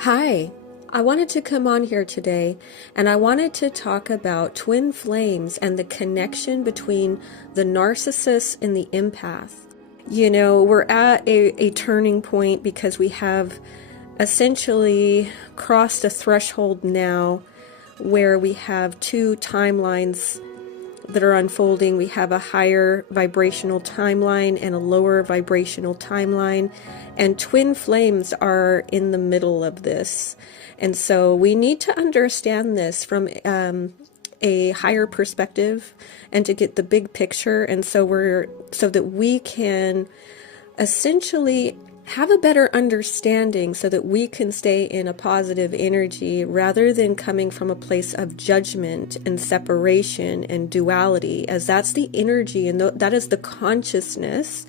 Hi, I wanted to come on here today and I wanted to talk about twin flames and the connection between the narcissist and the empath. You know, we're at a turning point because we have essentially crossed a threshold now where we have two timelines that are unfolding. We have a higher vibrational timeline and a lower vibrational timeline, and twin flames are in the middle of this. And so we need to understand this from a higher perspective and to get the big picture, and so that we can essentially have a better understanding so that we can stay in a positive energy rather than coming from a place of judgment and separation and duality, as that's the energy and that is the consciousness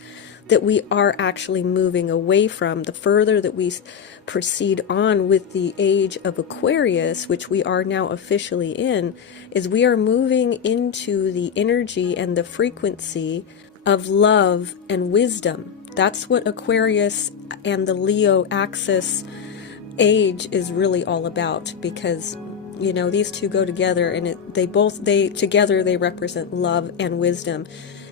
that we are actually moving away from. The further that we proceed on with the age of Aquarius, which we are now officially in, is we are moving into the energy and the frequency of love and wisdom. That's what Aquarius and the Leo axis age is really all about, because you know these two go together, and they together represent love and wisdom.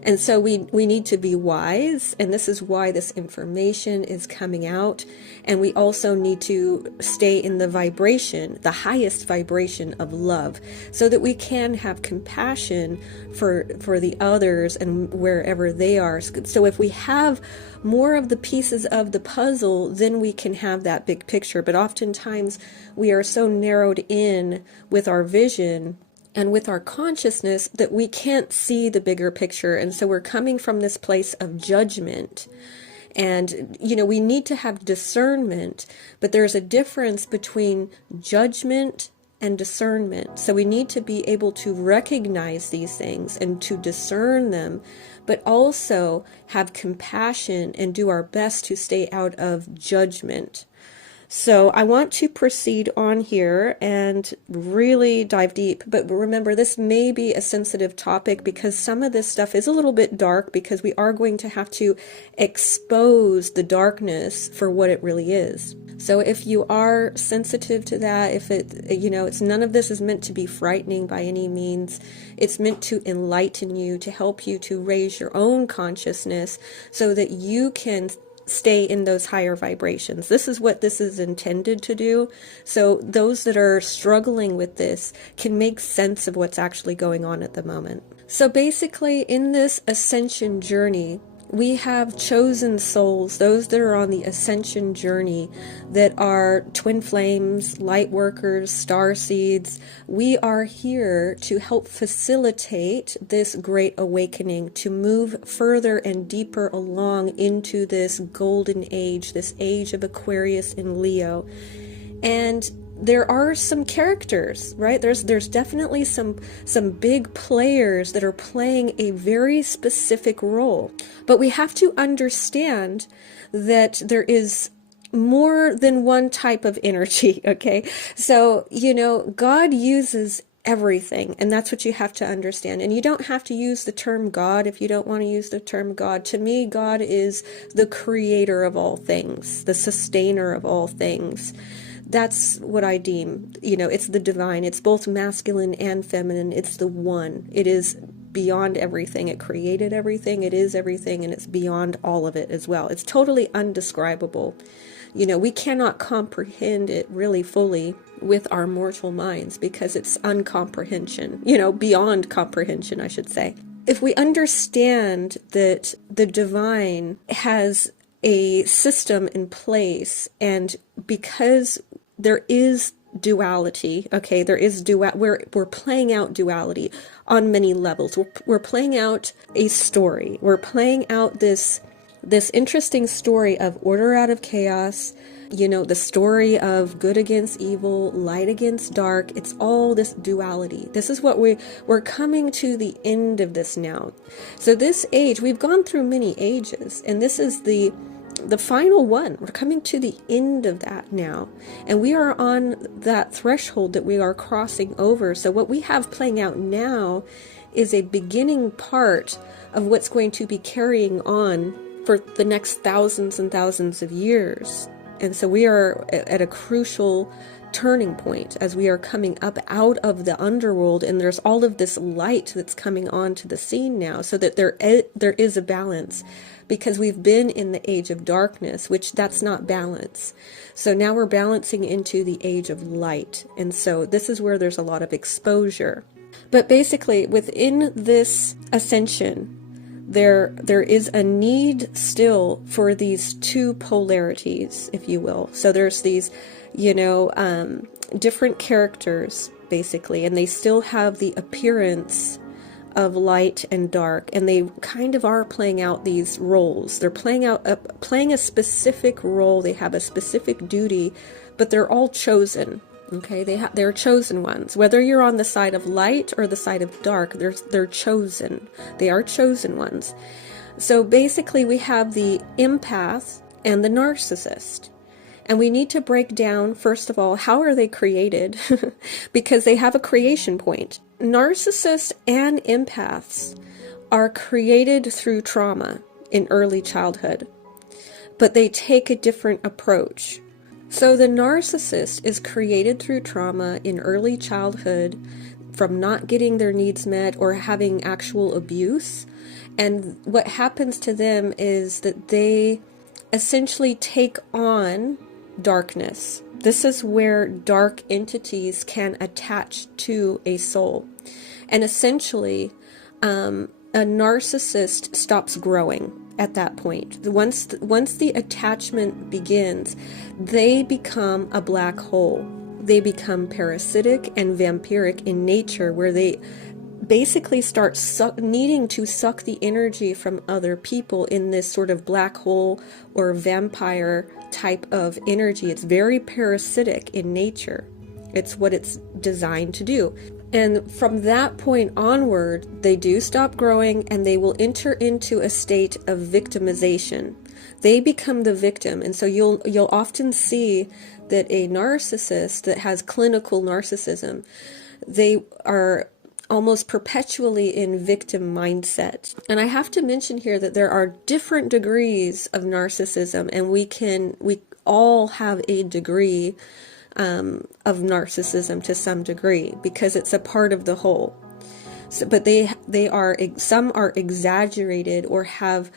And so we need to be wise, and this is why this information is coming out. And we also need to stay in the vibration, the highest vibration of love, so that we can have compassion for the others and wherever they are. So if we have more of the pieces of the puzzle, then we can have that big picture. But oftentimes we are so narrowed in with our vision and with our consciousness that we can't see the bigger picture. And so we're coming from this place of judgment. And, you know, we need to have discernment, but there's a difference between judgment and discernment. So we need to be able to recognize these things and to discern them, but also have compassion and do our best to stay out of judgment. So I want to proceed on here and really dive deep. But remember, this may be a sensitive topic because some of this stuff is a little bit dark, because we are going to have to expose the darkness for what it really is. So if you are sensitive to that, if it's none of this is meant to be frightening by any means. It's meant to enlighten you, to help you to raise your own consciousness so that you can stay in those higher vibrations. This is what this is intended to do. So those that are struggling with this can make sense of what's actually going on at the moment. So basically, in this ascension journey, we have chosen souls, those that are on the ascension journey, that are twin flames, light workers, star seeds. We are here to help facilitate this great awakening, to move further and deeper along into this golden age, this age of Aquarius and Leo. And there are some characters, right? There's definitely some big players that are playing a very specific role. But we have to understand that there is more than one type of energy, okay? So, you know, God uses everything, and that's what you have to understand. And you don't have to use the term God if you don't want to use the term God. To me, God is the creator of all things, the sustainer of all things. That's what I deem, it's the divine. It's both masculine and feminine. It's the one. It is beyond everything. It created everything. It is everything, and it's beyond all of it as well. It's totally undescribable. We cannot comprehend it really fully with our mortal minds because it's uncomprehension, beyond comprehension, I should say. If we understand that the divine has a system in place, and because there is duality, okay, we're playing out duality on many levels. We're playing out a story. We're playing out this interesting story of order out of chaos, the story of good against evil, light against dark. It's all this duality. This is what we're coming to the end of this now. So this age, we've gone through many ages, and this is the final one. We're coming to the end of that now, and we are on that threshold that we are crossing over. So what we have playing out now is a beginning part of what's going to be carrying on for the next thousands and thousands of years. And so we are at a crucial turning point as we are coming up out of the underworld, and there's all of this light that's coming onto the scene now, so that there is a balance, because we've been in the age of darkness, which that's not balance. So now we're balancing into the age of light, and so this is where there's a lot of exposure. But basically, within this ascension, there is a need still for these two polarities, if you will. So there's these, different characters, basically, and they still have the appearance of light and dark, and they kind of are playing out these roles. They're playing a specific role. They have a specific duty, but they're all chosen. Okay, they're chosen ones. Whether you're on the side of light or the side of dark, they're chosen. They are chosen ones. So basically, we have the empath and the narcissist. And we need to break down, first of all, how are they created? Because they have a creation point. Narcissists and empaths are created through trauma in early childhood, but they take a different approach. So the narcissist is created through trauma in early childhood from not getting their needs met or having actual abuse. And what happens to them is that they essentially take on darkness. This is where dark entities can attach to a soul. And essentially, a narcissist stops growing at that point. Once the attachment begins, they become a black hole. They become parasitic and vampiric in nature, where they basically start needing to suck the energy from other people in this sort of black hole or vampire type of energy. It's very parasitic in nature. It's what it's designed to do. And from that point onward, they do stop growing, and they will enter into a state of victimization. They become the victim. And so you'll often see that a narcissist that has clinical narcissism, they are almost perpetually in victim mindset. And I have to mention here that there are different degrees of narcissism, and we all have a degree of narcissism to some degree, because it's a part of the whole. So, but some are exaggerated or have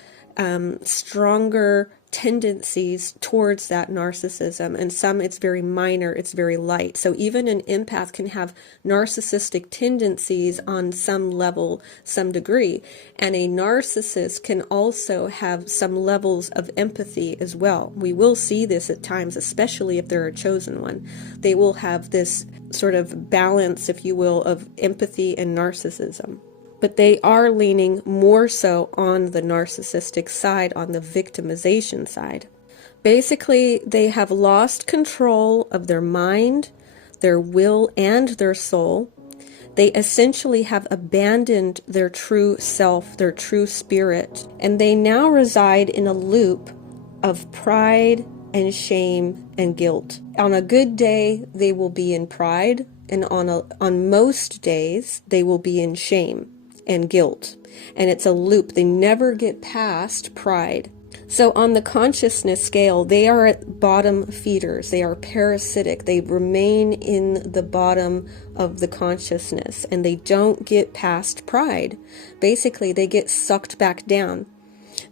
stronger tendencies towards that narcissism, and some it's very minor, it's very light. So even an empath can have narcissistic tendencies on some level, some degree, and a narcissist can also have some levels of empathy as well. We will see this at times, especially if they're a chosen one. They will have this sort of balance, if you will, of empathy and narcissism. But they are leaning more so on the narcissistic side, on the victimization side. Basically, they have lost control of their mind, their will, and their soul. They essentially have abandoned their true self, their true spirit, and they now reside in a loop of pride and shame and guilt. On a good day, they will be in pride, and on most days, they will be in shame and guilt. And it's a loop. They never get past pride. So on the consciousness scale, they are at bottom feeders. They are parasitic. They remain in the bottom of the consciousness, and they don't get past pride. Basically, they get sucked back down.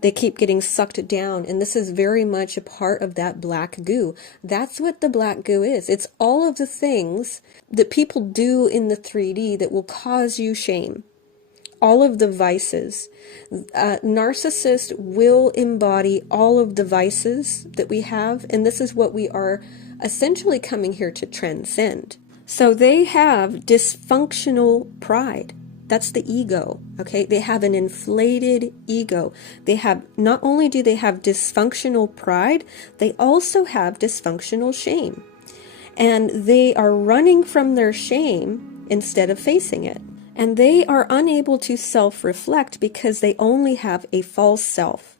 They keep getting sucked down, and this is very much a part of that black goo. That's what the black goo is. It's all of the things that people do in the 3D that will cause you shame. All of the vices. Narcissists will embody all of the vices that we have, and this is what we are essentially coming here to transcend. So they have dysfunctional pride. That's the ego, okay? They have an inflated ego. Not only do they have dysfunctional pride, they also have dysfunctional shame. And they are running from their shame instead of facing it. And they are unable to self-reflect because they only have a false self.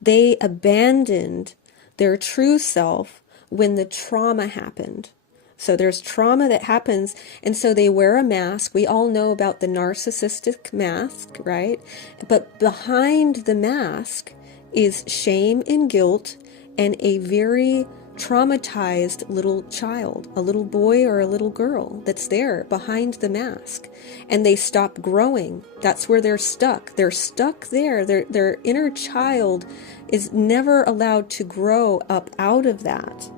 They abandoned their true self when the trauma happened. So there's trauma that happens, and so they wear a mask. We all know about the narcissistic mask, right? But behind the mask is shame and guilt and a very traumatized little child, a little boy or a little girl that's there behind the mask, and they stop growing. That's where they're stuck. They're stuck there. Their inner child is never allowed to grow up out of that.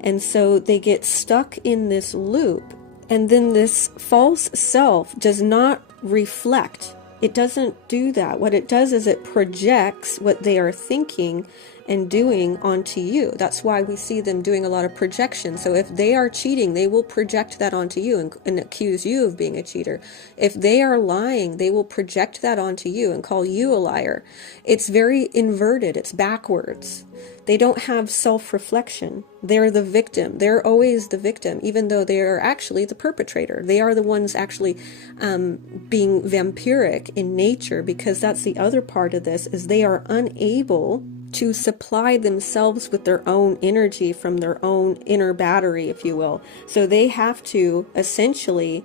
And so they get stuck in this loop. And then this false self does not reflect. It doesn't do that. What it does is it projects what they are thinking and doing onto you. That's why we see them doing a lot of projection. So if they are cheating, they will project that onto you and accuse you of being a cheater. If they are lying, they will project that onto you and call you a liar. It's very inverted. It's backwards. They don't have self-reflection. They're the victim. They're always the victim, even though they are actually the perpetrator. They are the ones actually being vampiric in nature, because that's the other part of this, is they are unable to supply themselves with their own energy from their own inner battery, if you will. So they have to essentially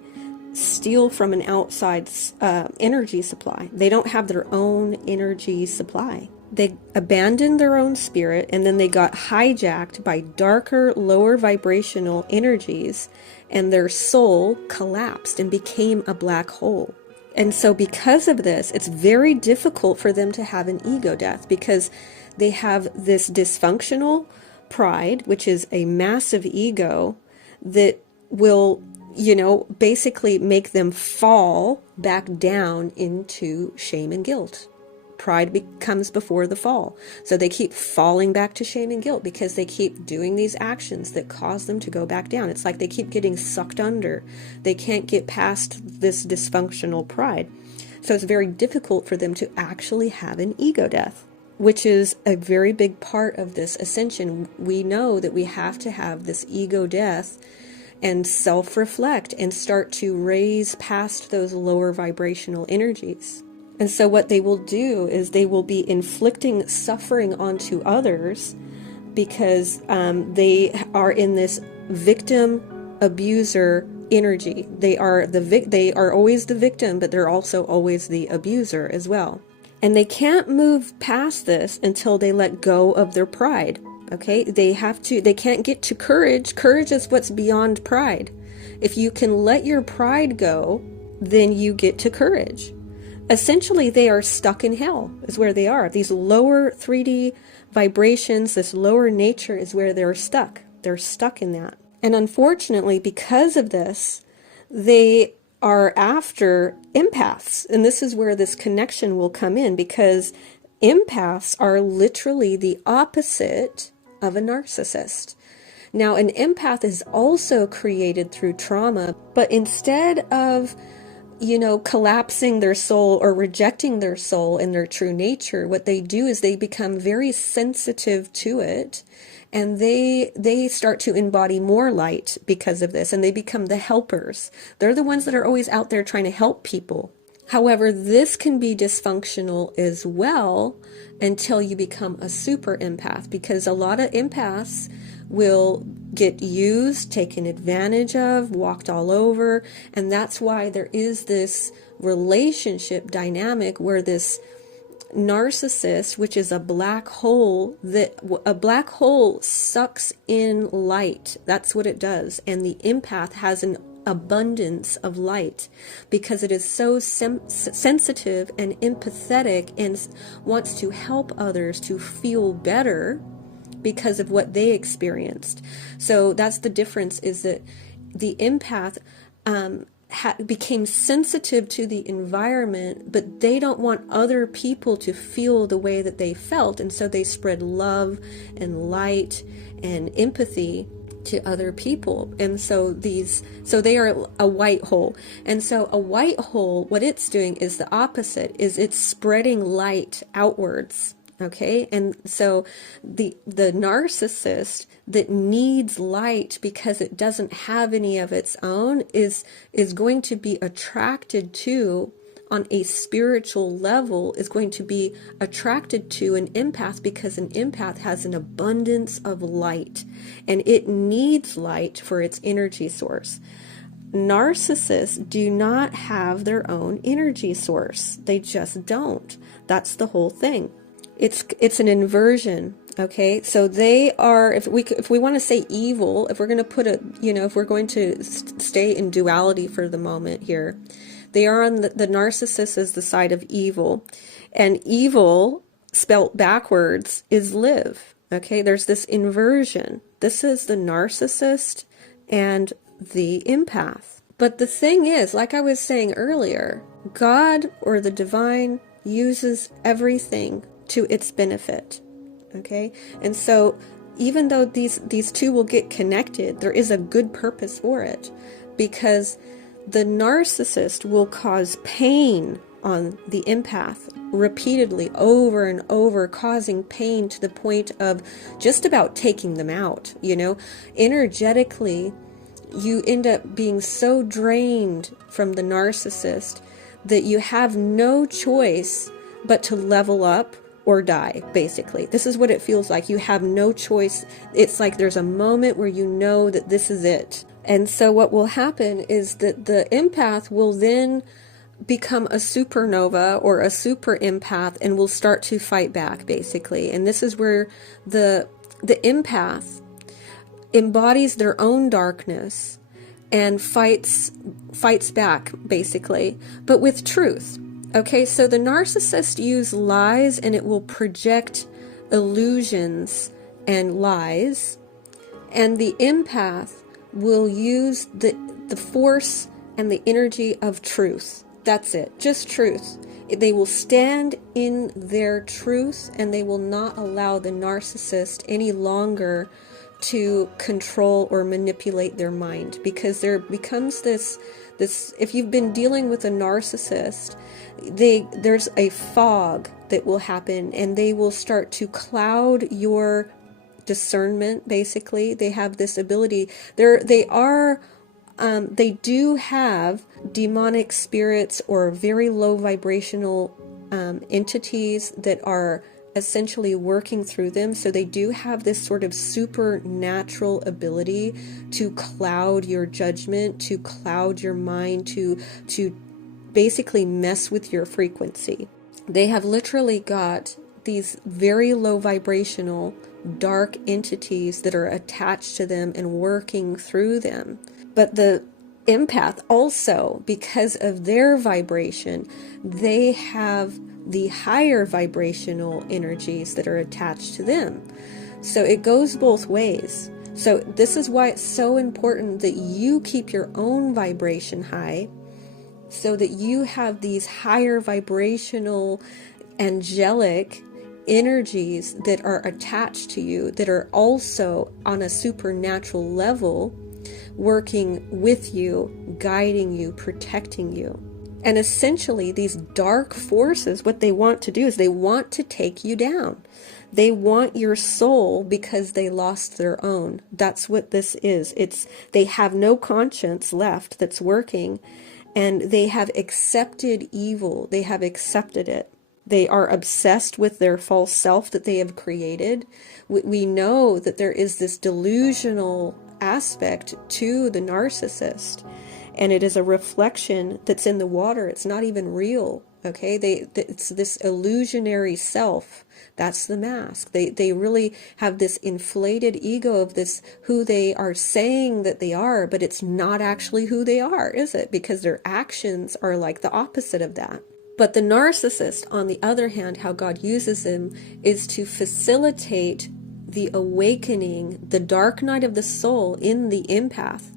steal from an outside energy supply. They don't have their own energy supply. They abandoned their own spirit, and then they got hijacked by darker, lower vibrational energies, and their soul collapsed and became a black hole. And so because of this, it's very difficult for them to have an ego death, because they have this dysfunctional pride, which is a massive ego that will, basically make them fall back down into shame and guilt. Pride comes before the fall. So they keep falling back to shame and guilt because they keep doing these actions that cause them to go back down. It's like they keep getting sucked under. They can't get past this dysfunctional pride. So it's very difficult for them to actually have an ego death, which is a very big part of this ascension. We know that we have to have this ego death and self-reflect and start to raise past those lower vibrational energies. And so what they will do is they will be inflicting suffering onto others because they are in this victim abuser energy. They are always the victim, but they're also always the abuser as well. And they can't move past this until they let go of their pride. Okay? They can't get to courage. Courage is what's beyond pride. If you can let your pride go, then you get to courage. Essentially, they are stuck in hell, is where they are. These lower 3D vibrations, this lower nature is where they're stuck. They're stuck in that. And unfortunately, because of this, they are after empaths. And this is where this connection will come in, because empaths are literally the opposite of a narcissist. Now, an empath is also created through trauma, but instead of collapsing their soul or rejecting their soul in their true nature, what they do is they become very sensitive to it, and they start to embody more light because of this, and they become the helpers. They're the ones that are always out there trying to help people. However, this can be dysfunctional as well until you become a super empath, because a lot of empaths will get used, taken advantage of, walked all over. And that's why there is this relationship dynamic where this narcissist, which is a black hole, sucks in light. That's what it does. And the empath has an abundance of light because it is so sensitive and empathetic and wants to help others to feel better because of what they experienced. So that's the difference, is that the empath became sensitive to the environment, but they don't want other people to feel the way that they felt, and so they spread love and light and empathy to other people. And so they are a white hole. And so a white hole, what it's doing is the opposite, is it's spreading light outwards. Okay, and so the narcissist that needs light because it doesn't have any of its own is going to be attracted to, on a spiritual level, is going to be attracted to an empath, because an empath has an abundance of light and it needs light for its energy source. Narcissists do not have their own energy source. They just don't. That's the whole thing. It's an inversion. Okay, so they are, if we want to say evil, if we're going to put a, if we're going to stay in duality for the moment here, they are on the narcissist is the side of evil, and evil spelt backwards is live. Okay, there's this inversion. This is the narcissist and the empath. But the thing is, like I was saying earlier, God or the divine uses everything to its benefit. Okay, and so even though these two will get connected, there is a good purpose for it, because the narcissist will cause pain on the empath repeatedly, over and over, causing pain to the point of just about taking them out. Energetically, you end up being so drained from the narcissist that you have no choice but to level up or die, basically. This is what it feels like. You have no choice. It's like there's a moment where you know that this is it. And so what will happen is that the empath will then become a supernova or a super empath and will start to fight back, basically. And this is where the empath embodies their own darkness and fights back, basically, but with truth. Okay, so the narcissist use lies, and it will project illusions and lies, and the empath will use the force and the energy of truth. That's it, just truth. They will stand in their truth, and they will not allow the narcissist any longer to control or manipulate their mind, because there becomes this if you've been dealing with a narcissist, there's a fog that will happen, and they will start to cloud your discernment. Basically, they have this ability. They do have demonic spirits or very low vibrational entities that are essentially working through them. So they do have this sort of supernatural ability to cloud your judgment, to cloud your mind, to basically mess with your frequency. They have literally got these very low vibrational dark entities that are attached to them and working through them. But the empath also, because of their vibration, they have the higher vibrational energies that are attached to them. So it goes both ways. So this is why it's so important that you keep your own vibration high, so that you have these higher vibrational angelic energies that are attached to you, that are also on a supernatural level working with you, guiding you, protecting you. And essentially, these dark forces, what they want to do is they want to take you down. They want your soul because they lost their own. That's what this is. They have no conscience left that's working, and they have accepted evil. They have accepted it. They are obsessed with their false self that they have created. We know that there is this delusional aspect to the narcissist, and it is a reflection that's in the water. It's not even real. Okay, it's this illusionary self. That's the mask. They really have this inflated ego of this, who they are saying that they are, but it's not actually who they are, is it? Because their actions are like the opposite of that. But the narcissist, on the other hand, how God uses them is to facilitate the awakening, the dark night of the soul in the empath.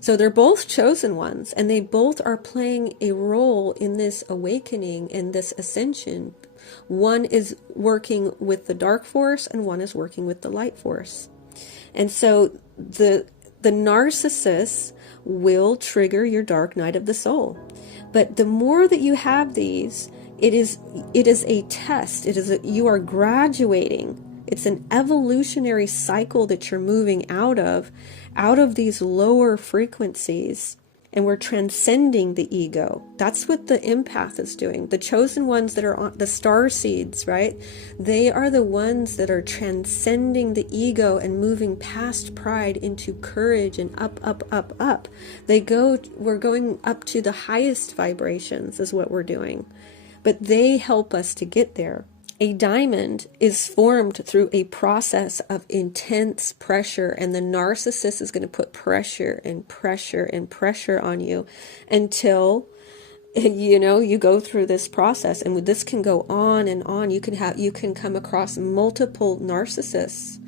So they're both chosen ones, and they both are playing a role in this awakening and this ascension. One is working with the dark force, and one is working with the light force. And so the narcissist will trigger your dark night of the soul. But the more that you have these, it is a test. You are graduating. It's an evolutionary cycle that you're moving out of these lower frequencies, and we're transcending the ego. That's what the empath is doing. The chosen ones that are on the star seeds, right? They are the ones that are transcending the ego and moving past pride into courage and up, up, up, up. We're going up to the highest vibrations is what we're doing. But they help us to get there. A diamond is formed through a process of intense pressure, and the narcissist is going to put pressure and pressure and pressure on you until you go through this process. And this can go on and on. You can come across multiple narcissists.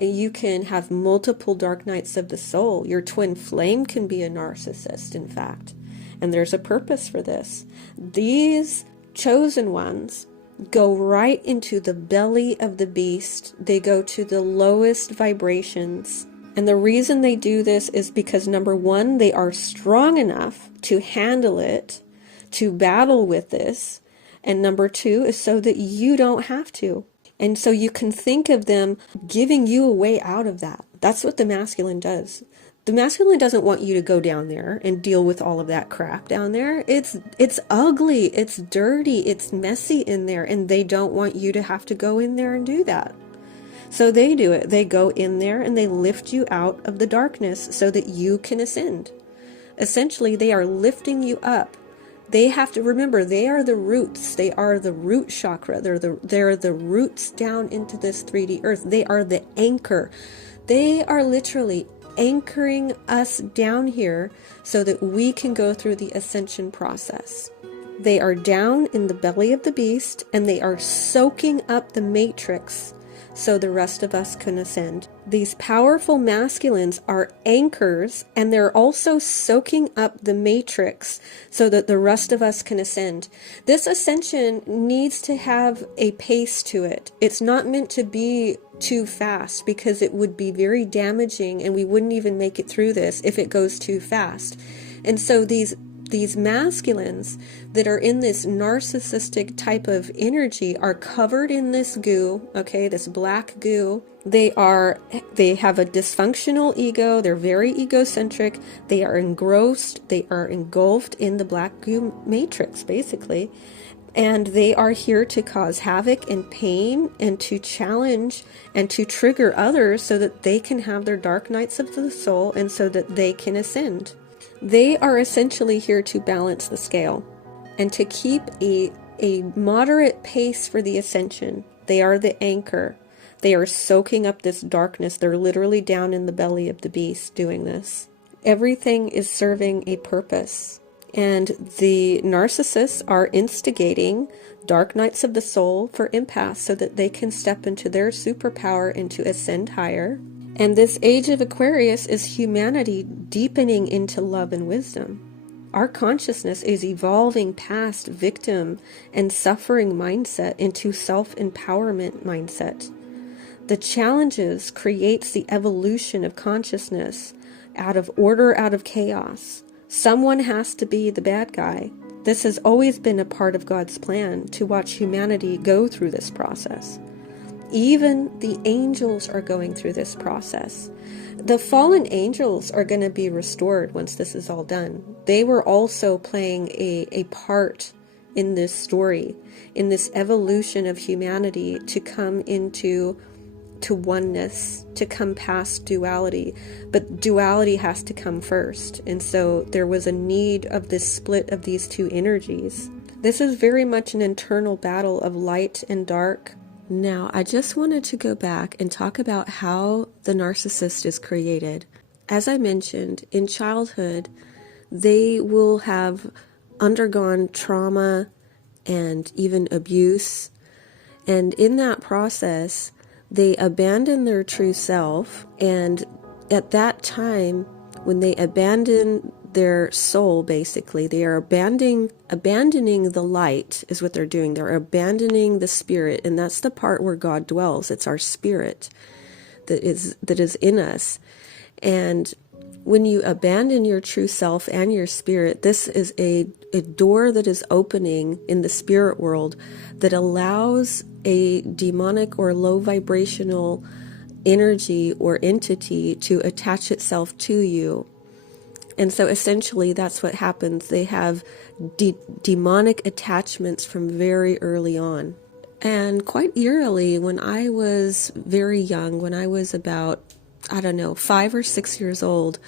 You can have multiple dark nights of the soul. Your twin flame can be a narcissist, in fact. And there's a purpose for this. These chosen ones go right into the belly of the beast. They go to the lowest vibrations. And the reason they do this is because, number one, they are strong enough to handle it, to battle with this. And number two is so that you don't have to. And so you can think of them giving you a way out of that. That's what the masculine does. The masculine doesn't want you to go down there and deal with all of that crap down there. It's ugly, it's dirty, it's messy in there, and they don't want you to have to go in there and do that. So they do it. They go in there and they lift you out of the darkness so that you can ascend. Essentially, they are lifting you up. They have to remember, they are the roots. They are the root chakra. They're the roots down into this 3D earth. They are the anchor. They are literally anchoring us down here so that we can go through the ascension process. They are down in the belly of the beast, and they are soaking up the matrix so the rest of us can ascend. These powerful masculines are anchors, and they're also soaking up the matrix so that the rest of us can ascend. This ascension needs to have a pace to it. It's not meant to be too fast, because it would be very damaging and we wouldn't even make it through this if it goes too fast. And so these masculines that are in this narcissistic type of energy are covered in this goo, okay, this black goo. They have a dysfunctional ego. They're very egocentric. They are engrossed. They are engulfed in the black goo matrix, basically. And they are here to cause havoc and pain and to challenge and to trigger others so that they can have their dark nights of the soul and so that they can ascend. They are essentially here to balance the scale and to keep a moderate pace for the ascension. They are the anchor. They are soaking up this darkness. They're literally down in the belly of the beast doing this. Everything is serving a purpose. And the narcissists are instigating dark nights of the soul for empaths so that they can step into their superpower and to ascend higher. And this age of Aquarius is humanity deepening into love and wisdom. Our consciousness is evolving past victim and suffering mindset into self-empowerment mindset. The challenges creates the evolution of consciousness out of order, out of chaos. Someone has to be the bad guy. This has always been a part of God's plan, to watch humanity go through this process. Even the angels are going through this process. The fallen angels are going to be restored once this is all done. They were also playing a part in this story, in this evolution of humanity to come into oneness, to come past duality. But duality has to come first. And so there was a need of this split of these two energies. This is very much an internal battle of light and dark. Now, I just wanted to go back and talk about how the narcissist is created. As I mentioned, in childhood, they will have undergone trauma and even abuse. And in that process, they abandon their true self. And at that time, when they abandon their soul, basically, they are abandoning the light is what they're doing. They're abandoning the spirit, and that's the part where God dwells. It's our spirit that is in us. And when you abandon your true self and your spirit, this is a door that is opening in the spirit world that allows a demonic or low vibrational energy or entity to attach itself to you. And so essentially that's what happens. They have demonic attachments from very early on. And quite eerily, when I was very young, when I was about, 5 or 6 years old,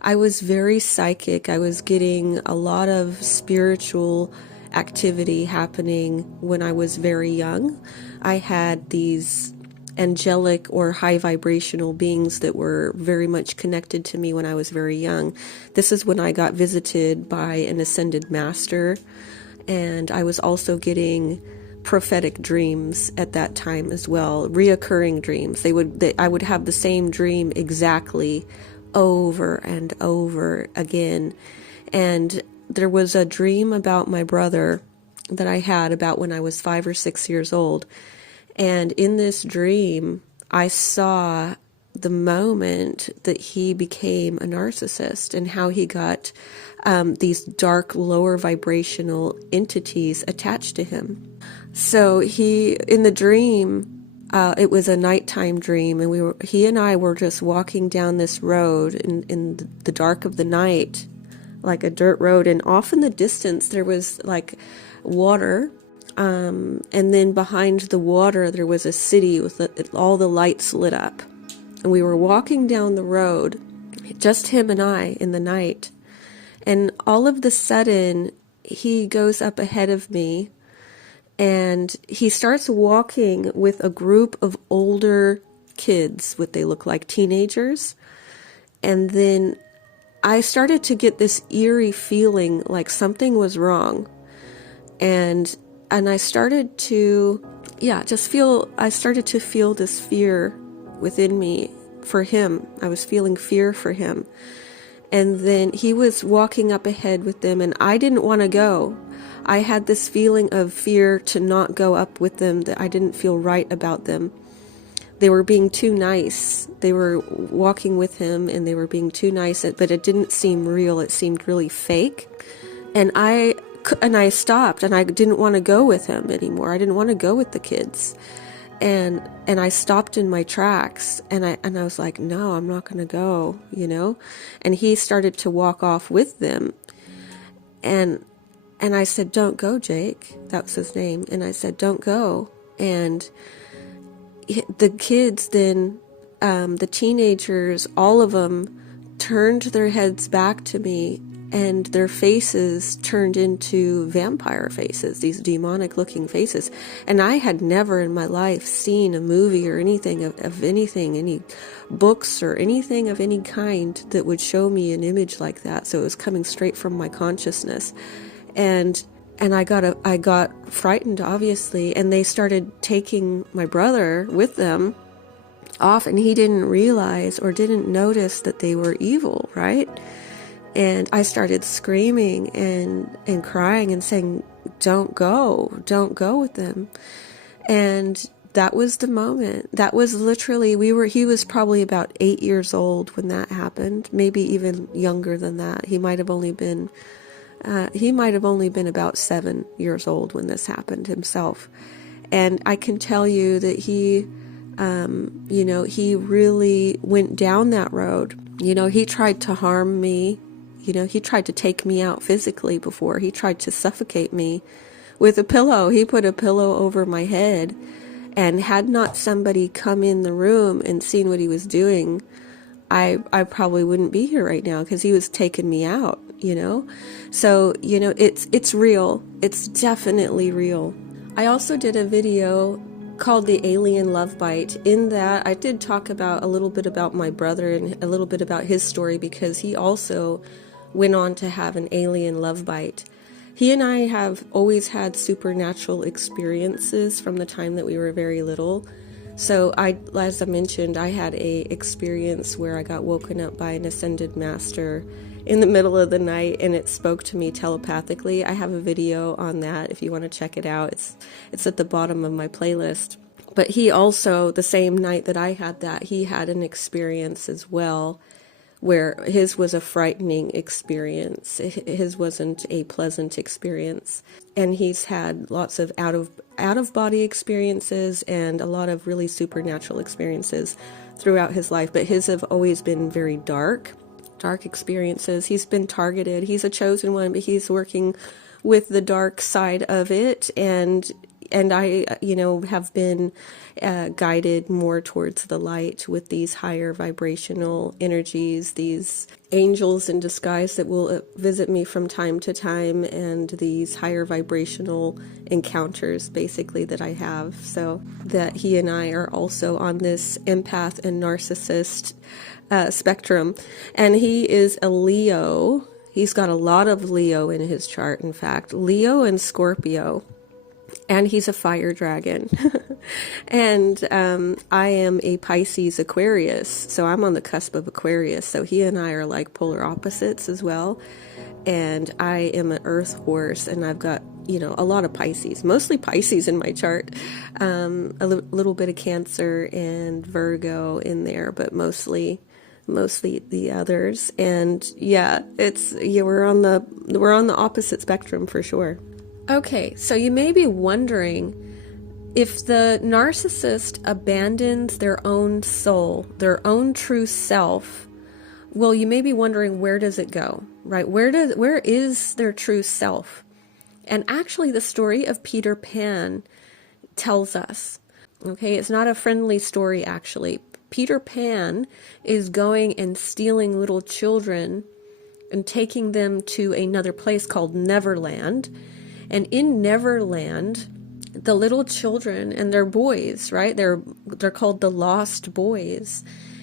I was very psychic. I was getting a lot of spiritual activity happening when I was very young. I had these angelic or high vibrational beings that were very much connected to me when I was very young. This is when I got visited by an ascended master, and I was also getting prophetic dreams at that time as well, reoccurring dreams. I would have the same dream exactly over and over again. And there was a dream about my brother that I had about when I was 5 or 6 years old. And in this dream, I saw the moment that he became a narcissist and how he got these dark, lower vibrational entities attached to him. So in the dream, it was a nighttime dream, and he and I were just walking down this road in the dark of the night, like a dirt road, and off in the distance there was like water, and then behind the water there was a city with all the lights lit up, and we were walking down the road, just him and I in the night, and all of the sudden he goes up ahead of me, and he starts walking with a group of older kids, what they look like teenagers, and then I started to get this eerie feeling like something was wrong. And I started to, I started to feel this fear within me for him. I was feeling fear for him. And then he was walking up ahead with them, and I didn't want to go. I had this feeling of fear to not go up with them, that I didn't feel right about them. They were being too nice. They were walking with him and they were being too nice, but it didn't seem real. It seemed really fake. And I stopped, and I didn't want to go with him anymore. I didn't want to go with the kids. And I stopped in my tracks, and I was like, no, I'm not going to go, And he started to walk off with them. And I said, don't go, Jake. That was his name. And I said, don't go. And the kids then, the teenagers, all of them turned their heads back to me, and their faces turned into vampire faces, these demonic looking faces. And I had never in my life seen a movie or anything of anything, any books or anything of any kind that would show me an image like that. So it was coming straight from my consciousness. And I got frightened, obviously, and they started taking my brother with them off, and he didn't realize or didn't notice that they were evil, right? And I started screaming and crying and saying, don't go with them. And that was the moment. That was literally, he was probably about 8 years old when that happened, maybe even younger than that. He might have only been about 7 years old when this happened himself. And I can tell you that he really went down that road. He tried to harm me. He tried to take me out physically before. He tried to suffocate me with a pillow. He put a pillow over my head, and had not somebody come in the room and seen what he was doing, I probably wouldn't be here right now, because he was taking me out, So, it's real. It's definitely real. I also did a video called The Alien Love Bite. In that, I did talk a little bit about my brother and a little bit about his story, because he also went on to have an alien love bite. He and I have always had supernatural experiences from the time that we were very little. So as I mentioned, I had a experience where I got woken up by an ascended master in the middle of the night, and it spoke to me telepathically. I have a video on that if you want to check it out. It's at the bottom of my playlist. But he also, the same night that I had that, he had an experience as well, where his was a frightening experience. His wasn't a pleasant experience. And he's had lots of out of body experiences and a lot of really supernatural experiences throughout his life. But his have always been very dark experiences. He's been targeted. He's a chosen one, but he's working with the dark side of it. And I, have been guided more towards the light with these higher vibrational energies, these angels in disguise that will visit me from time to time, and these higher vibrational encounters basically that I have. So that he and I are also on this empath and narcissist spectrum. And he is a Leo. He's got a lot of Leo in his chart, in fact. Leo and Scorpio. And he's a fire dragon. And I am a Pisces Aquarius. So I'm on the cusp of Aquarius. So he and I are like polar opposites as well. And I am an earth horse, and I've got, a lot of Pisces, mostly Pisces in my chart. A little bit of Cancer and Virgo in there, but mostly the others. And we're on the opposite spectrum for sure. Okay, so you may be wondering, if the narcissist abandons their own soul, their own true self, well, you may be wondering, where does it go, right? Where is their true self? And actually the story of Peter Pan tells us, okay, it's not a friendly story actually. Peter Pan is going and stealing little children and taking them to another place called Neverland. And in Neverland, the little children, and they're boys, right? They're called the Lost Boys.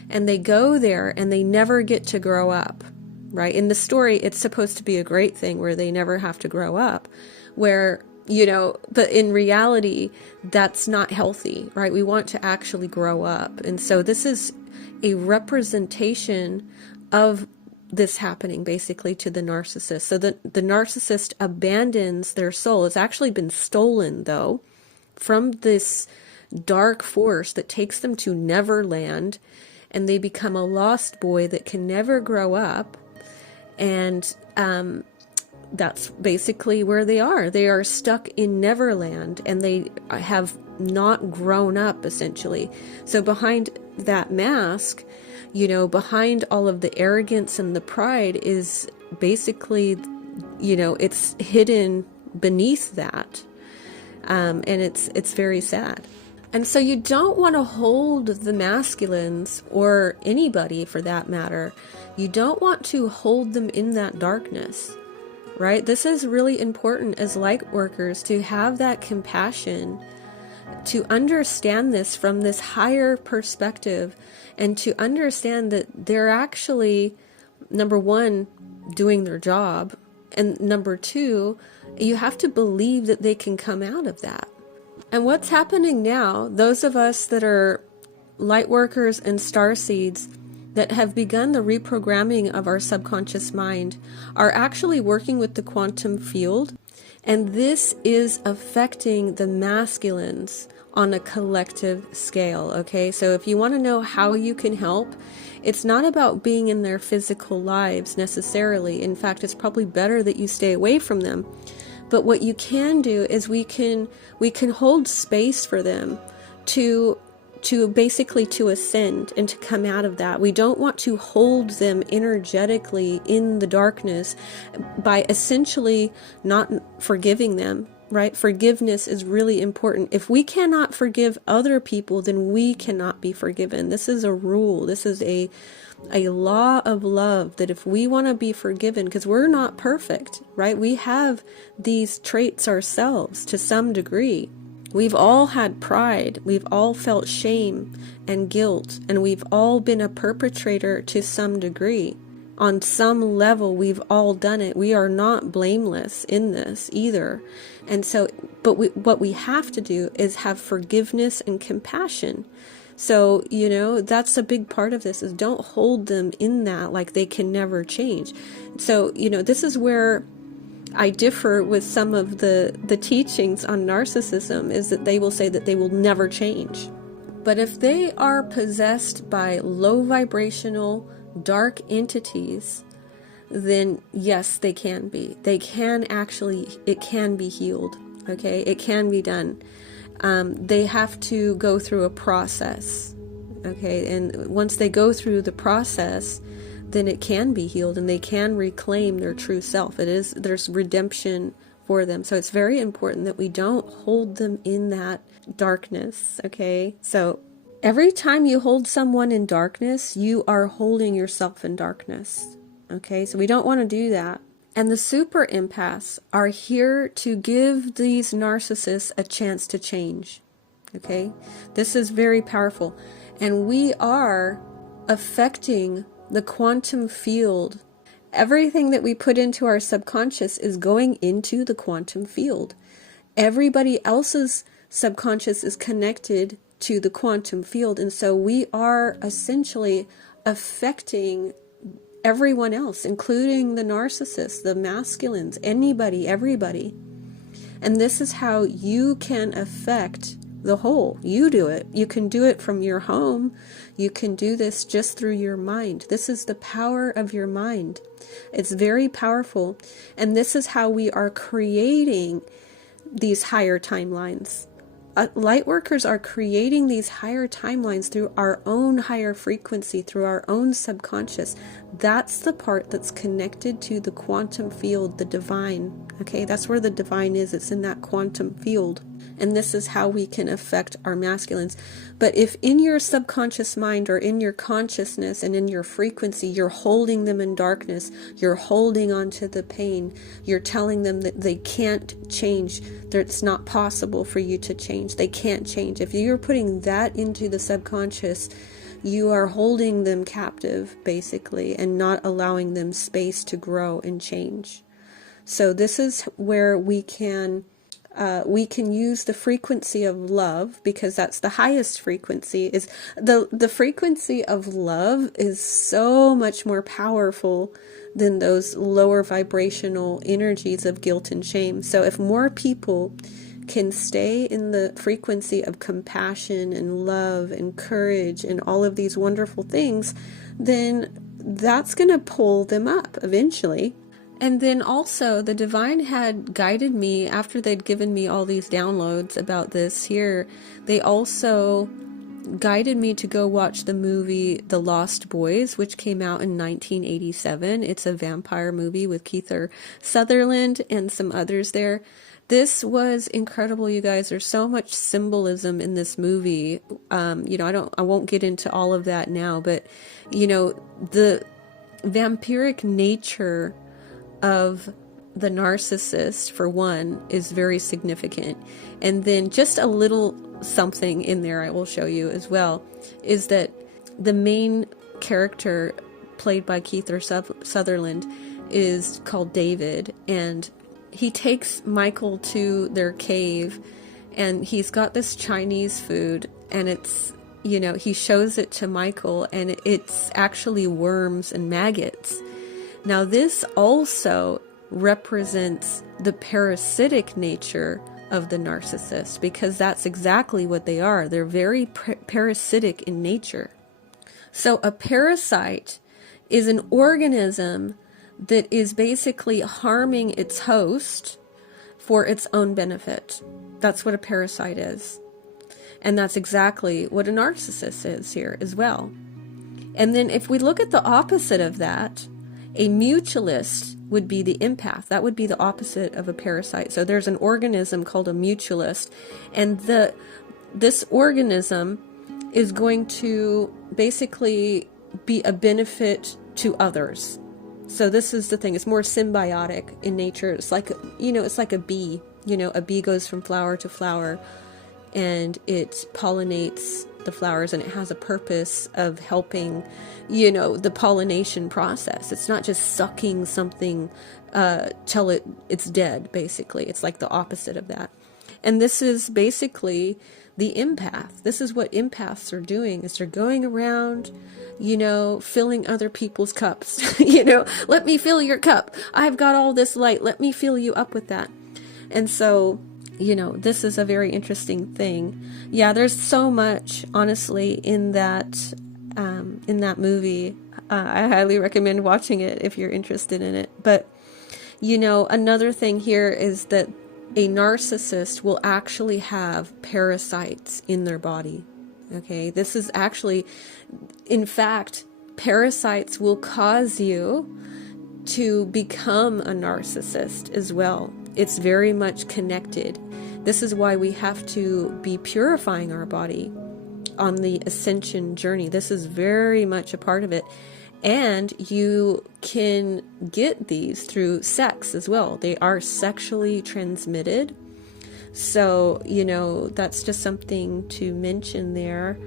And they go there and they never get to grow up, right? In the story, it's supposed to be a great thing where they never have to grow up, where, but in reality, that's not healthy, right? We want to actually grow up. And so this is a representation of this happening basically to the narcissist. So the narcissist abandons their soul. It's actually been stolen, though, from this dark force that takes them to Neverland, and they become a lost boy that can never grow up. And that's basically where they are. They are stuck in Neverland, and they have not grown up, essentially. So behind that mask, behind all of the arrogance and the pride is basically, it's hidden beneath that. And it's very sad. And so you don't want to hold the masculines, or anybody for that matter, you don't want to hold them in that darkness, right? This is really important as light workers, to have that compassion, to understand this from this higher perspective, and to understand that they're actually, number one, doing their job, and number two, you have to believe that they can come out of that. And what's happening now, those of us that are light workers and starseeds that have begun the reprogramming of our subconscious mind, are actually working with the quantum field, and this is affecting the masculines on a collective scale, okay? So if you want to know how you can help, it's not about being in their physical lives necessarily. In fact, it's probably better that you stay away from them. But what you can do is we can hold space for them to basically to ascend and to come out of that. We don't want to hold them energetically in the darkness by essentially not forgiving them, right? Forgiveness is really important. If we cannot forgive other people, then we cannot be forgiven. This is a rule. This is a law of love, that if we want to be forgiven, because we're not perfect, right? We have these traits ourselves to some degree. We've all had pride. We've all felt shame and guilt, and we've all been a perpetrator to some degree. On some level, we've all done it. We are not blameless in this either. And so, but what we have to do is have forgiveness and compassion. So, that's a big part of this, is don't hold them in that like they can never change. So, this is where I differ with some of the teachings on narcissism, is that they will say that they will never change. But if they are possessed by low vibrational, dark entities, then yes, they can be. They can actually, it can be healed, okay? It can be done. They have to go through a process, okay? And once they go through the process, then it can be healed and they can reclaim their true self. There's redemption for them. So it's very important that we don't hold them in that darkness, okay? So every time you hold someone in darkness, you are holding yourself in darkness, okay? So we don't want to do that. And the super empaths are here to give these narcissists a chance to change, okay? This is very powerful. And we are affecting the quantum field. Everything that we put into our subconscious is going into the quantum field. Everybody else's subconscious is connected to the quantum field. And so we are essentially affecting everyone else, including the narcissists, the masculines, anybody, everybody. And this is how you can affect the whole. You do it. You can do it from your home. You can do this just through your mind. This is the power of your mind. It's very powerful. And this is how we are creating these higher timelines. Light workers are creating these higher timelines through our own higher frequency, through our own subconscious. That's the part that's connected to the quantum field, the divine. Okay, that's where the divine is. It's in that quantum field. And this is how we can affect our masculines. But if in your subconscious mind or in your consciousness and in your frequency, you're holding them in darkness, you're holding on to the pain, you're telling them that they can't change, that it's not possible for you to change, they can't change. If you're putting that into the subconscious, you are holding them captive, basically, and not allowing them space to grow and change. So this is where we can use the frequency of love, because that's the highest frequency. Is the frequency of love is so much more powerful than those lower vibrational energies of guilt and shame. So if more people can stay in the frequency of compassion and love and courage and all of these wonderful things, then that's going to pull them up eventually. And then also, the divine had guided me after they'd given me all these downloads about this here. They also guided me to go watch the movie The Lost Boys, which came out in 1987. It's a vampire movie with Kiefer Sutherland and some others there. This was incredible, you guys. There's so much symbolism in this movie. I won't get into all of that now, but the vampiric nature of the narcissist, for one, is very significant. And then just a little something in there I will show you as well, is that the main character played by Kiefer Sutherland is called David, and he takes Michael to their cave, and he's got this Chinese food, and it's, he shows it to Michael, and it's actually worms and maggots. Now, this also represents the parasitic nature of the narcissist, because that's exactly what they are. They're very parasitic in nature. So a parasite is an organism that is basically harming its host for its own benefit. That's what a parasite is. And that's exactly what a narcissist is here as well. And then if we look at the opposite of that, a mutualist would be the empath. That would be the opposite of a parasite. So there's an organism called a mutualist, and this organism is going to basically be a benefit to others. So this is the thing. It's more symbiotic in nature. It's like, it's like a bee. A bee goes from flower to flower, and it pollinates the flowers, and it has a purpose of helping, the pollination process. It's not just sucking something till it's dead, basically. It's like the opposite of that. And this is basically the empath. This is what empaths are doing, is they're going around, filling other people's cups. Let me fill your cup. I've got all this light. Let me fill you up with that. And so, this is a very interesting thing. Yeah, there's so much, honestly, in that movie. I highly recommend watching it if you're interested in it. But, another thing here is that a narcissist will actually have parasites in their body. Okay, this is actually, in fact, parasites will cause you to become a narcissist as well. it's very much connected. This is why we have to be purifying our body on the ascension journey. This is very much a part of it. And you can get these through sex as well. They are sexually transmitted. So, that's just something to mention there.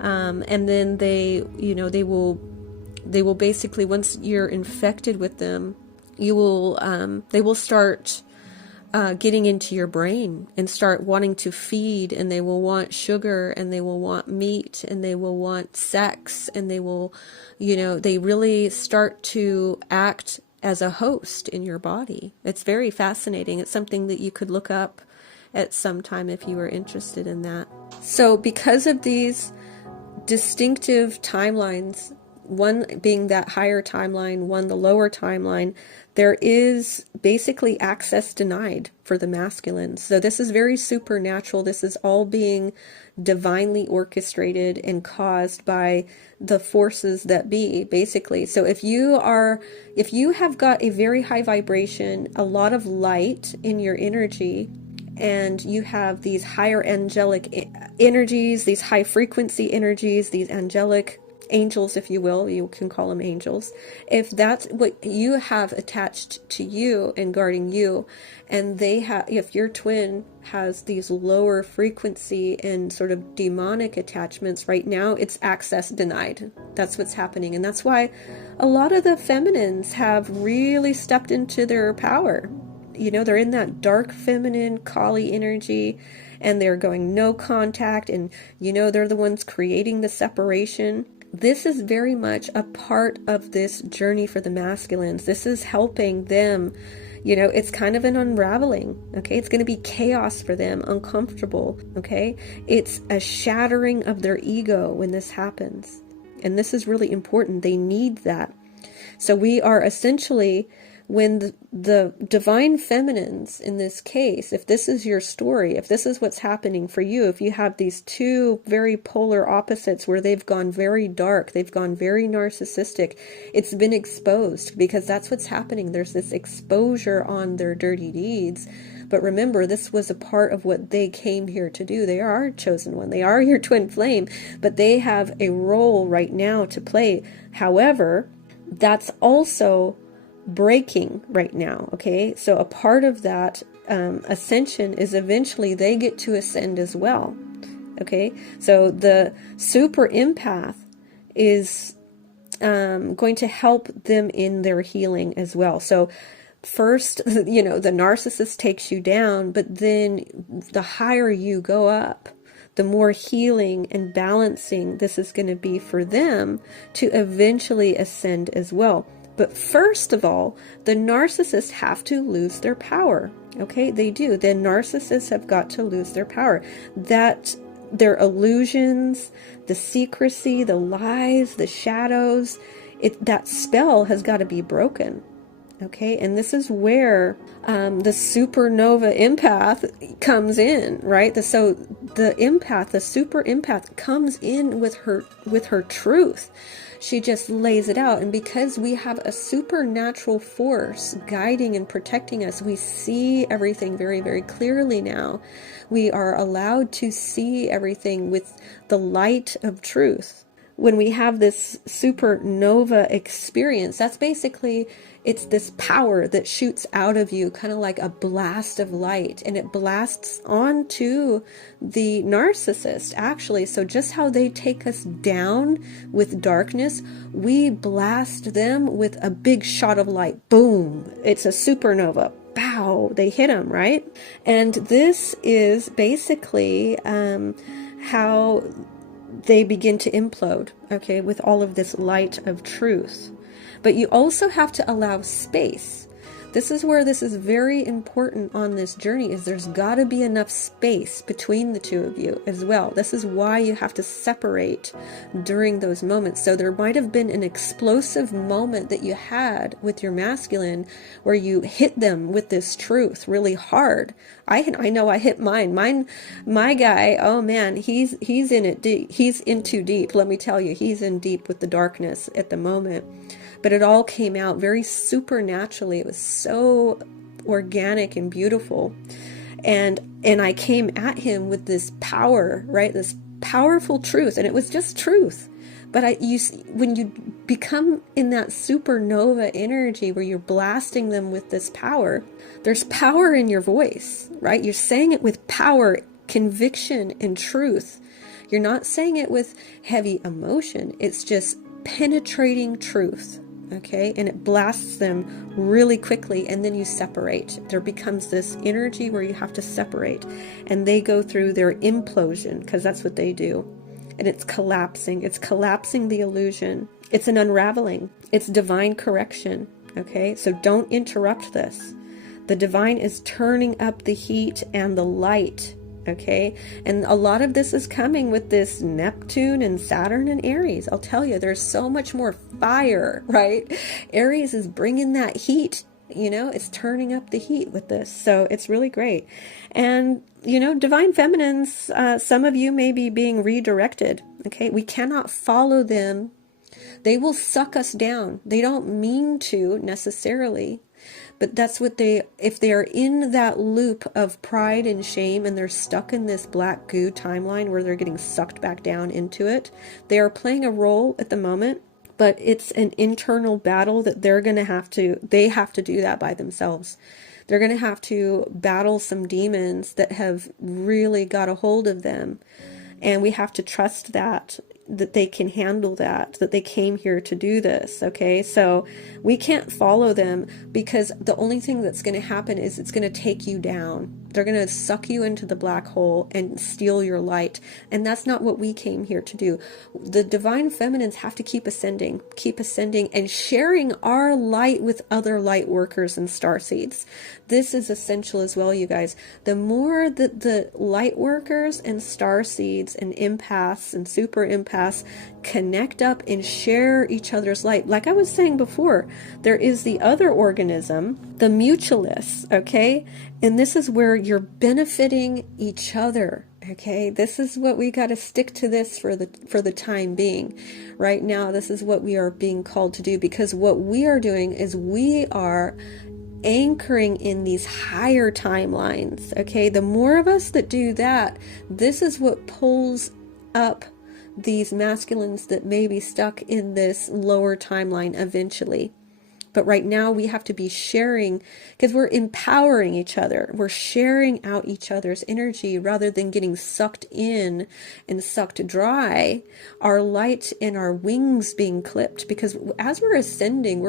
And then they will basically, once you're infected with them, they will start getting into your brain and start wanting to feed, and they will want sugar, and they will want meat, and they will want sex, and they will, they really start to act as a host in your body. It's very fascinating. It's something that you could look up at some time if you were interested in that. So because of these distinctive timelines, one being that higher timeline, one the lower timeline, there is basically access denied for the masculines. So this is very supernatural. This is all being divinely orchestrated and caused by the forces that be, basically. So if you have got a very high vibration, a lot of light in your energy, and you have these higher angelic energies, these high frequency energies, these angelic angels, if you will, you can call them angels. If that's what you have attached to you and guarding you, and if your twin has these lower frequency and sort of demonic attachments right now, it's access denied. That's what's happening. And that's why a lot of the feminines have really stepped into their power. They're in that dark feminine Kali energy, and they're going no contact, and they're the ones creating the separation. This is very much a part of this journey for the masculines. This is helping them. It's kind of an unraveling, okay? It's going to be chaos for them, uncomfortable, okay? It's a shattering of their ego when this happens. And this is really important. They need that. So we are essentially, when the divine feminines, in this case, if this is your story, if this is what's happening for you, if you have these two very polar opposites where they've gone very dark, they've gone very narcissistic, it's been exposed, because that's what's happening. There's this exposure on their dirty deeds. But remember, this was a part of what they came here to do. They are our chosen one. They are your twin flame, but they have a role right now to play. However, that's also breaking right now, okay? So a part of that ascension is eventually they get to ascend as well, okay? So the super empath is going to help them in their healing as well. So first, the narcissist takes you down, but then the higher you go up, the more healing and balancing this is going to be for them to eventually ascend as well. But first of all, the narcissists have to lose their power. Okay, they do. The narcissists have got to lose their power. That their illusions, the secrecy, the lies, the shadows, that spell has got to be broken. Okay, and this is where the supernova empath comes in, right? So the empath, the super empath, comes in with her truth. She just lays it out. And because we have a supernatural force guiding and protecting us, we see everything very, very clearly now. We are allowed to see everything with the light of truth. When we have this supernova experience, that's basically, it's this power that shoots out of you, kind of like a blast of light, and it blasts onto the narcissist, actually. So just how they take us down with darkness, we blast them with a big shot of light. Boom! It's a supernova. Pow! They hit them, right? And this is basically how they begin to implode, okay, with all of this light of truth. But you also have to allow space. This is where this is very important on this journey, is there's got to be enough space between the two of you as well. This is why you have to separate during those moments. So there might have been an explosive moment that you had with your masculine where you hit them with this truth really hard. I know I hit mine. My guy, oh man, he's in it deep. He's in too deep. Let me tell you, he's in deep with the darkness at the moment. But it all came out very supernaturally. It was so organic and beautiful. And I came at him with this power, right? This powerful truth. And it was just truth. But when you become in that supernova energy where you're blasting them with this power, there's power in your voice, right? You're saying it with power, conviction, and truth. You're not saying it with heavy emotion. It's just penetrating truth, okay? And it blasts them really quickly, and then you separate. There becomes this energy where you have to separate, and they go through their implosion, because that's what they do. And it's collapsing the illusion. It's an unraveling. It's divine correction, okay? So don't interrupt this. The divine is turning up the heat and the light, okay? And a lot of this is coming with this Neptune and Saturn and Aries. I'll tell you, there's so much more fire, right? Aries is bringing that heat, it's turning up the heat with this. So it's really great. And, divine feminines, some of you may be being redirected, okay? We cannot follow them. They will suck us down. They don't mean to necessarily, but that's what if they are in that loop of pride and shame and they're stuck in this black goo timeline where they're getting sucked back down into it, they are playing a role at the moment, but it's an internal battle that they have to do that by themselves. They're going to have to battle some demons that have really got a hold of them. And we have to trust that they can handle that they came here to do this, okay? So we can't follow them, because the only thing that's going to happen is it's going to take you down. They're going to suck you into the black hole and steal your light. And that's not what we came here to do. The divine feminines have to keep ascending and sharing our light with other light workers and starseeds. This is essential as well, you guys. The more that the light workers and starseeds and empaths and super empaths connect up and share each other's light. Like I was saying before, there is the other organism, the mutualists, okay? And this is where you're benefiting each other, okay? This is what we got to stick to this for the time being. Right now, this is what we are being called to do, because what we are doing is we are anchoring in these higher timelines, okay? The more of us that do that, this is what pulls up these masculines that may be stuck in this lower timeline eventually. But right now we have to be sharing, because we're empowering each other. We're sharing out each other's energy rather than getting sucked in and sucked dry. Our light and our wings being clipped, because as we're ascending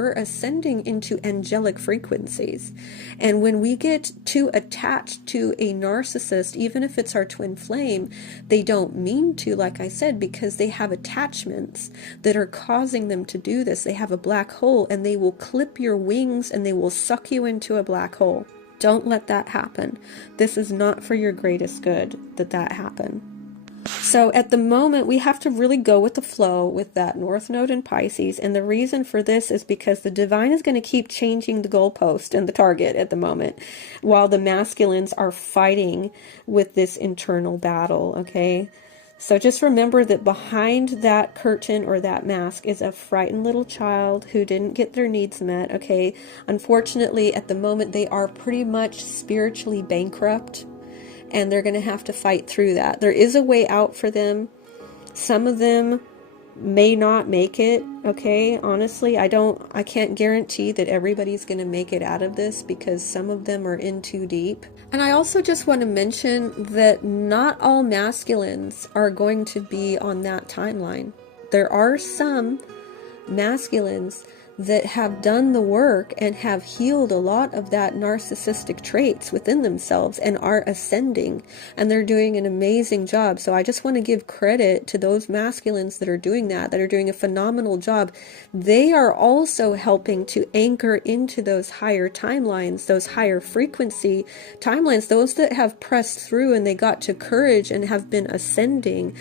into angelic frequencies. And when we get too attached to a narcissist, even if it's our twin flame, they don't mean to, like I said, because they have attachments that are causing them to do this. They have a black hole, and they will clip your wings and they will suck you into a black hole. Don't let that happen. This is not for your greatest good that happen. So at the moment, we have to really go with the flow with that North Node in Pisces. And the reason for this is because the divine is going to keep changing the goalpost and the target at the moment, while the masculines are fighting with this internal battle, okay? So just remember that behind that curtain or that mask is a frightened little child who didn't get their needs met, okay? Unfortunately, at the moment, they are pretty much spiritually bankrupt, and they're going to have to fight through that. There is a way out for them. Some of them may not make it, okay? Honestly, I can't guarantee that everybody's going to make it out of this, because some of them are in too deep. And I also just want to mention that not all masculines are going to be on that timeline. There are some masculines that have done the work and have healed a lot of that narcissistic traits within themselves and are ascending, and they're doing an amazing job. So I just want to give credit to those masculines that are doing that are doing a phenomenal job. They are also helping to anchor into those higher timelines, those higher frequency timelines, those that have pressed through and they got to courage and have been ascending.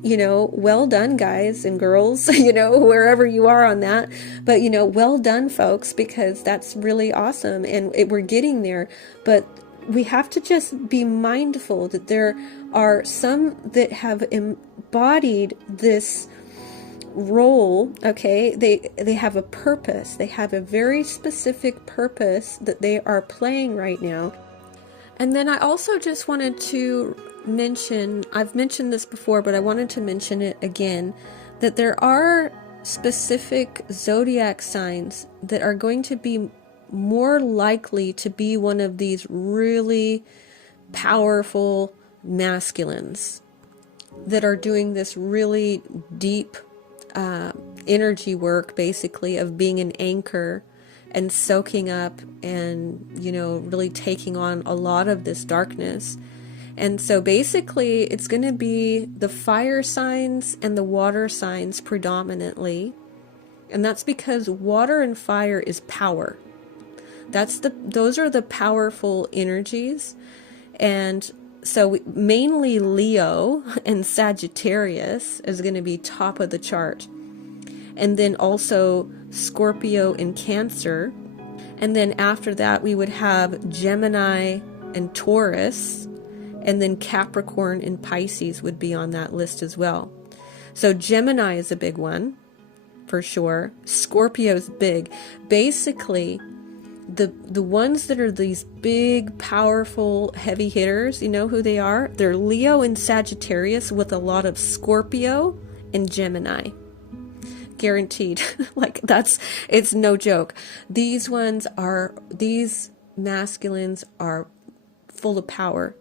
Well done, guys and girls, wherever you are on that. But, well done, folks, because that's really awesome. And we're getting there. But we have to just be mindful that there are some that have embodied this role, okay, they have a purpose. They have a very specific purpose that they are playing right now. And then I also just wanted to mention, I've mentioned this before, but I wanted to mention it again, that there are specific zodiac signs that are going to be more likely to be one of these really powerful masculines that are doing this really deep energy work, basically, of being an anchor and soaking up and, you know, really taking on a lot of this darkness. And so basically it's going to be the fire signs and the water signs predominantly. And that's because water and fire is power. Those are the powerful energies. And so mainly Leo and Sagittarius is going to be top of the chart. And then also Scorpio and Cancer. And then after that, we would have Gemini and Taurus. And then Capricorn and Pisces would be on that list as well. So Gemini is a big one, for sure. Scorpio's big. Basically, the ones that are these big, powerful, heavy hitters, you know who they are? They're Leo and Sagittarius with a lot of Scorpio and Gemini. Guaranteed. Like it's no joke. These masculines are full of power.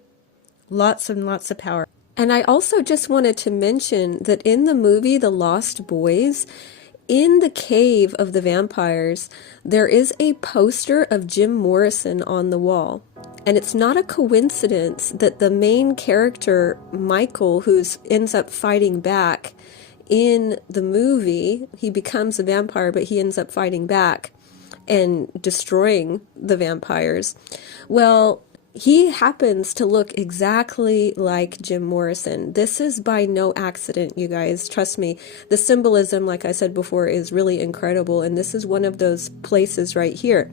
Lots and lots of power. And I also just wanted to mention that in the movie The Lost Boys, in the cave of the vampires, there is a poster of Jim Morrison on the wall. And it's not a coincidence that the main character, Michael, who ends up fighting back in the movie, he becomes a vampire, but he ends up fighting back and destroying the vampires. Well, he happens to look exactly like Jim Morrison. This is by no accident, you guys. Trust me. The symbolism, like I said before, is really incredible. And this is one of those places right here.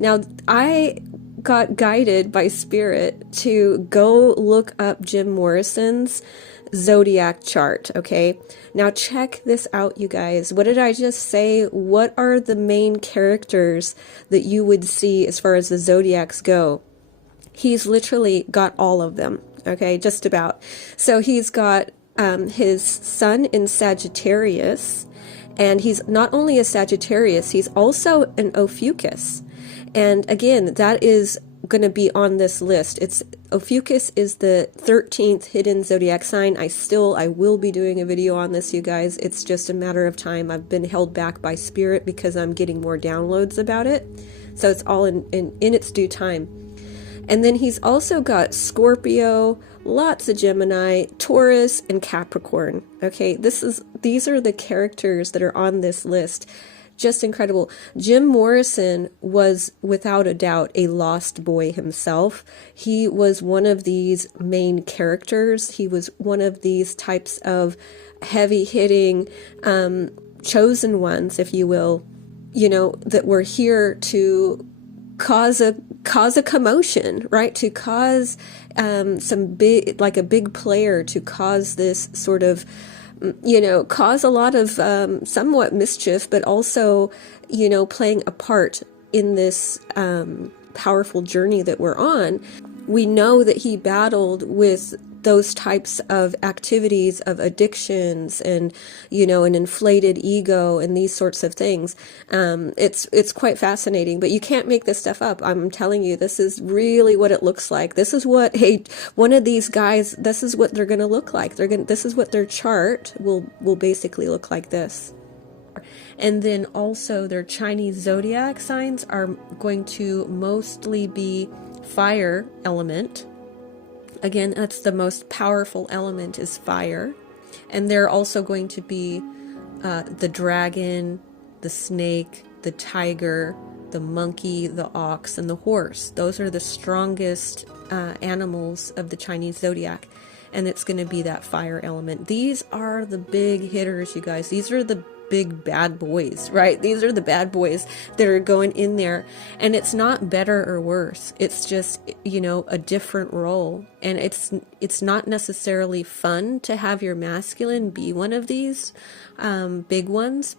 Now, I got guided by Spirit to go look up Jim Morrison's zodiac chart, okay? Now check this out, you guys. What did I just say? What are the main characters that you would see as far as the zodiacs go? He's literally got all of them, okay? Just about. So he's got his sun in Sagittarius, and he's not only a Sagittarius, he's also an Ophiuchus. And again, that is going to be on this list. Ophiuchus is the 13th hidden zodiac sign. I will be doing a video on this, you guys. It's just a matter of time. I've been held back by Spirit because I'm getting more downloads about it. So it's all in its due time. And then he's also got Scorpio, lots of Gemini, Taurus, and Capricorn. Okay, these are the characters that are on this list. Just incredible. Jim Morrison was, without a doubt, a lost boy himself. He was one of these main characters. He was one of these types of heavy-hitting chosen ones, if you will, you know, that were here to cause a commotion, right? To cause some big, like a big player, to cause this sort of, you know, cause a lot of somewhat mischief, but also, you know, playing a part in this powerful journey that we're on. We know that he battled with those types of activities of addictions and, you know, an inflated ego and these sorts of things. It's quite fascinating, but you can't make this stuff up. I'm telling you, this is really what it looks like. This is what one of these guys, this is what they're going to look like. This is what their chart will basically look like this. And then also their Chinese zodiac signs are going to mostly be fire element. Again, that's the most powerful element, is fire. And they're also going to be the dragon, the snake, the tiger, the monkey, the ox, and the horse. Those are the strongest animals of the Chinese zodiac. And it's going to be that fire element. These are the big hitters, you guys. These are the big bad boys, right? These are the bad boys that are going in there, and it's not better or worse. It's just, you know, a different role. And it's not necessarily fun to have your masculine be one of these big ones,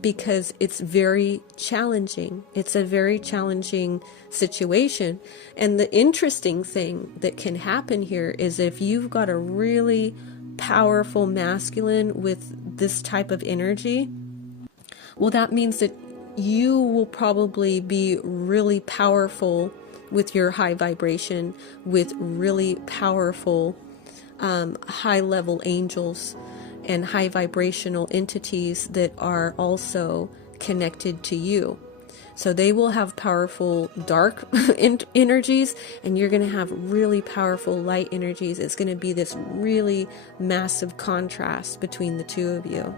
because it's very challenging. It's a very challenging situation. And the interesting thing that can happen here is if you've got a really powerful masculine with this type of energy, well, that means that you will probably be really powerful with your high vibration, with really powerful high level angels and high vibrational entities that are also connected to you. So they will have powerful dark energies, and you're going to have really powerful light energies. It's going to be this really massive contrast between the two of you.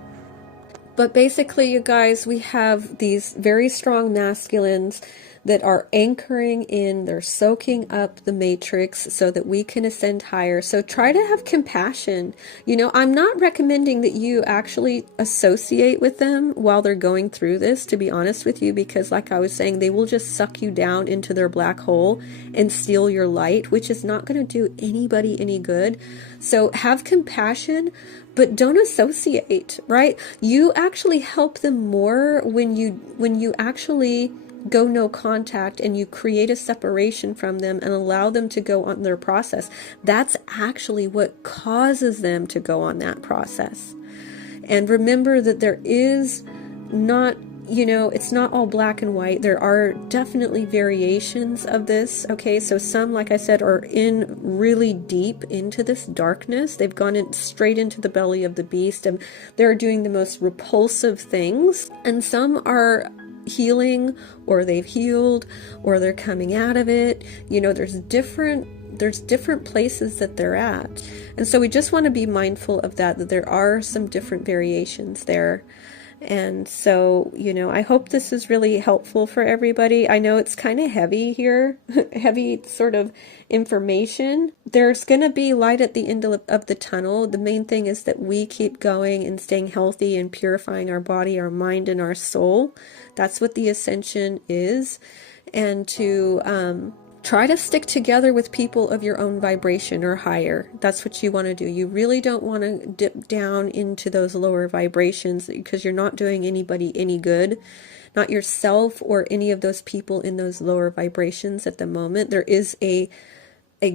But basically, you guys, we have these very strong masculines that are anchoring in, they're soaking up the matrix so that we can ascend higher. So try to have compassion. You know, I'm not recommending that you actually associate with them while they're going through this, to be honest with you, because like I was saying, they will just suck you down into their black hole and steal your light, which is not going to do anybody any good. So have compassion, but don't associate, right? You actually help them more when you actually go no contact and you create a separation from them and allow them to go on their process. That's actually what causes them to go on that process. And remember that there is not, you know, it's not all black and white. There are definitely variations of this. Okay, so some, like I said, are in really deep into this darkness. They've gone in straight into the belly of the beast, and they're doing the most repulsive things. And some are healing, or they've healed, or they're coming out of it. You know, there's different places that they're at. And so we just want to be mindful of that there are some different variations there. And so, you know, I hope this is really helpful for everybody. I know it's kind of heavy here, heavy sort of information. There's going to be light at the end of the tunnel. The main thing is that we keep going and staying healthy and purifying our body, our mind, and our soul. That's what the ascension is. And to try to stick together with people of your own vibration or higher. That's what you want to do. You really don't want to dip down into those lower vibrations, because you're not doing anybody any good, not yourself or any of those people in those lower vibrations at the moment. There is a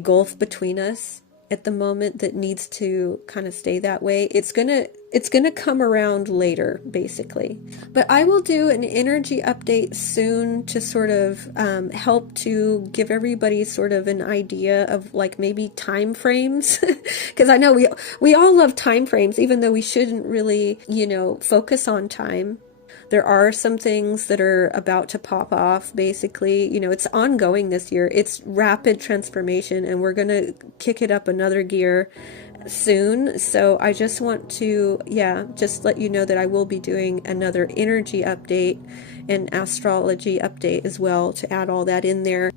gulf between us at the moment that needs to kind of stay that way. It's gonna come around later, basically. But I will do an energy update soon to sort of help to give everybody sort of an idea of like maybe time frames, because I know we all love time frames, even though we shouldn't really, you know, focus on time. There are some things that are about to pop off, basically. You know, it's ongoing this year. It's rapid transformation, and we're going to kick it up another gear soon. So I just want to, just let you know that I will be doing another energy update and astrology update as well, to add all that in there.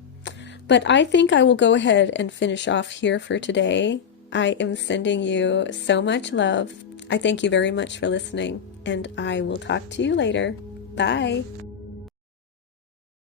But I think I will go ahead and finish off here for today. I am sending you so much love. I thank you very much for listening, and I will talk to you later. Bye.